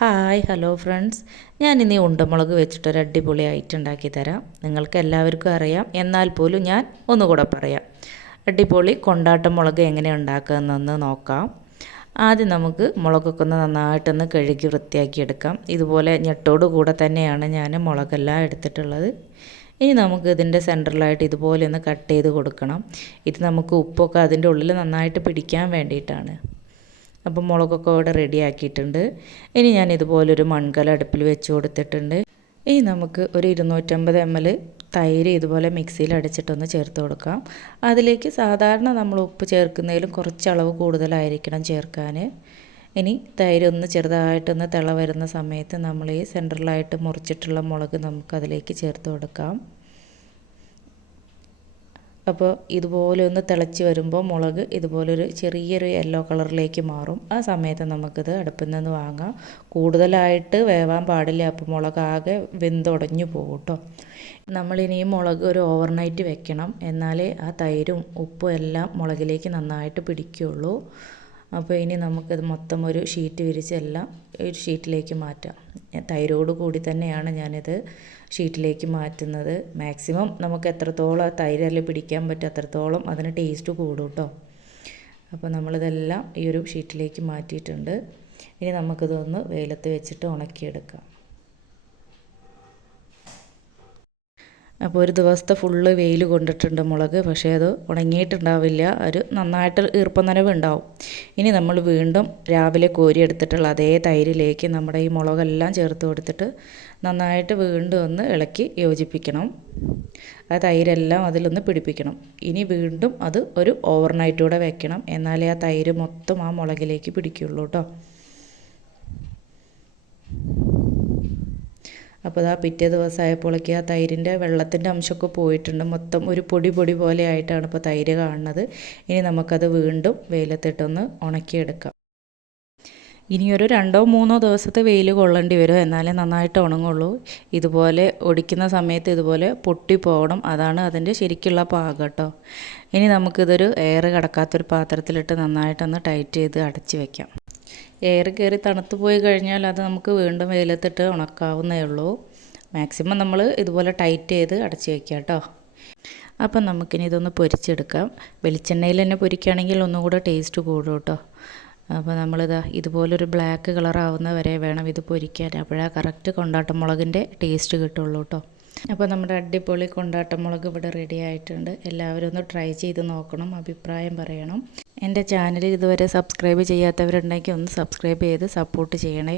Hi hello friends, ഞാൻ ഇന്ന് ഉണ്ടമുളക് വെച്ചിട്ടൊരു അടിപൊളി ഐറ്റം ഉണ്ടാക്കി തരാം. നിങ്ങൾക്ക് എല്ലാവർക്കും അറിയാം, എന്നാൽ പോലും ഞാൻ ഒന്നുകൂടെ പറയാം. അടിപൊളി കൊണ്ടാട്ടം മുളക് എങ്ങനെ ഉണ്ടാക്കുകയെന്നൊന്ന് നോക്കാം. ആദ്യം നമുക്ക് മുളകൊക്കെ ഒന്ന് നന്നായിട്ടൊന്ന് കഴുകി വൃത്തിയാക്കിയെടുക്കാം. ഇതുപോലെ ഞെട്ടോട് കൂടെ തന്നെയാണ് ഞാൻ മുളകെല്ലാം എടുത്തിട്ടുള്ളത്. ഇനി നമുക്ക് ഇതിൻ്റെ സെൻറ്ററിലായിട്ട് ഇതുപോലെ ഒന്ന് കട്ട് ചെയ്ത് കൊടുക്കണം. ഇത് നമുക്ക് ഉപ്പൊക്കെ അതിൻ്റെ ഉള്ളിൽ നന്നായിട്ട് പിടിക്കാൻ വേണ്ടിയിട്ടാണ്. അപ്പം മുളകൊക്കെ ഇവിടെ റെഡി ആക്കിയിട്ടുണ്ട്. ഇനി ഞാൻ ഇതുപോലൊരു മൺകല അടുപ്പിൽ വെച്ച് കൊടുത്തിട്ടുണ്ട്. ഇനി നമുക്ക് ഒരു 250 ml തൈര് ഇതുപോലെ മിക്സിയിൽ അടിച്ചിട്ടൊന്ന് ചേർത്ത് കൊടുക്കാം. അതിലേക്ക് സാധാരണ നമ്മൾ ഉപ്പ് ചേർക്കുന്നതിലും കുറച്ച് അളവ് കൂടുതലായിരിക്കണം ചേർക്കാൻ. ഇനി തൈര് ഒന്ന് ചെറുതായിട്ടൊന്ന് തിള വരുന്ന സമയത്ത് നമ്മൾ ഈ സെൻറ്ററിലായിട്ട് മുറിച്ചിട്ടുള്ള മുളക് നമുക്കതിലേക്ക് ചേർത്ത് കൊടുക്കാം. അപ്പോൾ ഇതുപോലെ ഒന്ന് തിളച്ച് വരുമ്പോൾ മുളക് ഇതുപോലൊരു ചെറിയൊരു യെല്ലോ കളറിലേക്ക് മാറും. ആ സമയത്ത് നമുക്കിത് അടുപ്പിൽ നിന്ന് വാങ്ങാം. കൂടുതലായിട്ട് വേവാൻ പാടില്ല, അപ്പോൾ മുളക് ആകെ വെന്തുടഞ്ഞു പോകും കേട്ടോ. നമ്മളിനി മുളക് ഒരു ഓവർനൈറ്റ് വെക്കണം, എന്നാലേ ആ തൈരും ഉപ്പും എല്ലാം മുളകിലേക്ക് നന്നായിട്ട് പിടിക്കുകയുള്ളൂ. അപ്പോൾ ഇനി നമുക്കിത് മൊത്തം ഒരു ഷീറ്റ് വിരിച്ച് എല്ലാം ഒരു ഷീറ്റിലേക്ക് മാറ്റാം. തൈരോട് കൂടി തന്നെയാണ് ഞാനിത് ഷീറ്റിലേക്ക് മാറ്റുന്നത്. മാക്സിമം നമുക്ക് എത്രത്തോളം തൈരല്ല പിടിക്കാൻ പറ്റും അത്രത്തോളം അതിന് ടേസ്റ്റ് കൂടും കേട്ടോ. അപ്പോൾ നമ്മളിതെല്ലാം ഈ ഒരു ഷീറ്റിലേക്ക് മാറ്റിയിട്ടുണ്ട്. ഇനി നമുക്കിതൊന്ന് വെയിലത്ത് വെച്ചിട്ട് ഉണക്കിയെടുക്കാം. അപ്പോൾ ഒരു ദിവസത്തെ ഫുള്ള് വെയിൽ കൊണ്ടിട്ടുണ്ട് മുളക്, പക്ഷേ അത് ഉണങ്ങിയിട്ടുണ്ടാവില്ല, ഒരു നന്നായിട്ട് ഈർപ്പം നനവ് ഉണ്ടാവും. ഇനി നമ്മൾ വീണ്ടും രാവിലെ കോരിയെടുത്തിട്ടുള്ള അതേ തൈരിലേക്ക് നമ്മുടെ ഈ മുളകെല്ലാം ചേർത്ത് കൊടുത്തിട്ട് നന്നായിട്ട് വീണ്ടും ഒന്ന് ഇളക്കി യോജിപ്പിക്കണം. ആ തൈരെല്ലാം അതിലൊന്ന് പിടിപ്പിക്കണം. ഇനി വീണ്ടും അത് ഒരു ഓവർനൈറ്റ് കൂടെ വെക്കണം, എന്നാലേ ആ തൈര് മൊത്തം ആ മുളകിലേക്ക് പിടിക്കുള്ളൂ കേട്ടോ. അപ്പോൾ ആ പിറ്റേ ദിവസമായപ്പോഴേക്ക് ആ തൈരിൻ്റെ വെള്ളത്തിൻ്റെ അംശമൊക്കെ പോയിട്ടുണ്ട്. മൊത്തം ഒരു പൊടി പോലെ ആയിട്ടാണ് ഇപ്പോൾ തൈര് കാണുന്നത്. ഇനി നമുക്കത് വീണ്ടും വെയിലത്തിട്ടൊന്ന് ഉണക്കിയെടുക്കാം. ഇനിയൊരു 2-3 ദിവസത്തെ വെയിൽ കൊള്ളേണ്ടി വരും, എന്നാലേ നന്നായിട്ട് ഉണങ്ങുള്ളൂ. ഇതുപോലെ ഒടിക്കുന്ന സമയത്ത് ഇതുപോലെ പൊട്ടി പോകണം, അതാണ് അതിൻ്റെ ശരിക്കുള്ള പാകം കേട്ടോ. ഇനി നമുക്കിതൊരു എയർ കടക്കാത്തൊരു പാത്രത്തിലിട്ട് നന്നായിട്ടൊന്ന് ടൈറ്റ് ചെയ്ത് അടച്ച് വയ്ക്കാം. എയർ കയറി തണുത്ത് പോയി കഴിഞ്ഞാൽ അത് നമുക്ക് വീണ്ടും വെയിലത്തിട്ട് ഉണക്കാവുന്നേ ഉള്ളൂ. മാക്സിമം നമ്മൾ ഇതുപോലെ ടൈറ്റ് ചെയ്ത് അടച്ച് വയ്ക്കുക കേട്ടോ. അപ്പം നമുക്കിനി ഇതൊന്ന് പൊരിച്ചെടുക്കാം. വെളിച്ചെണ്ണയിൽ തന്നെ പൊരിക്കുകയാണെങ്കിൽ ഒന്നുകൂടെ ടേസ്റ്റ് കൂടും കേട്ടോ. അപ്പോൾ നമ്മളിതാ ഇതുപോലൊരു ബ്ലാക്ക് കളറാവുന്ന വരെ വേണം ഇത് പൊരിക്കാൻ, അപ്പോഴാണ് കറക്റ്റ് കൊണ്ടാട്ടം മുളകിൻ്റെ ടേസ്റ്റ് കിട്ടുള്ളൂ കേട്ടോ. അപ്പോൾ നമ്മുടെ അടിപൊളി കൊണ്ടാട്ടം മുളക് ഇവിടെ റെഡി ആയിട്ടുണ്ട്. എല്ലാവരും ഒന്ന് ട്രൈ ചെയ്ത് നോക്കണം, അഭിപ്രായം പറയണം. എൻ്റെ ചാനൽ ഇതുവരെ സബ്സ്ക്രൈബ് ചെയ്യാത്തവരുണ്ടെങ്കിൽ ഒന്ന് സബ്സ്ക്രൈബ് ചെയ്ത് സപ്പോർട്ട് ചെയ്യണേ.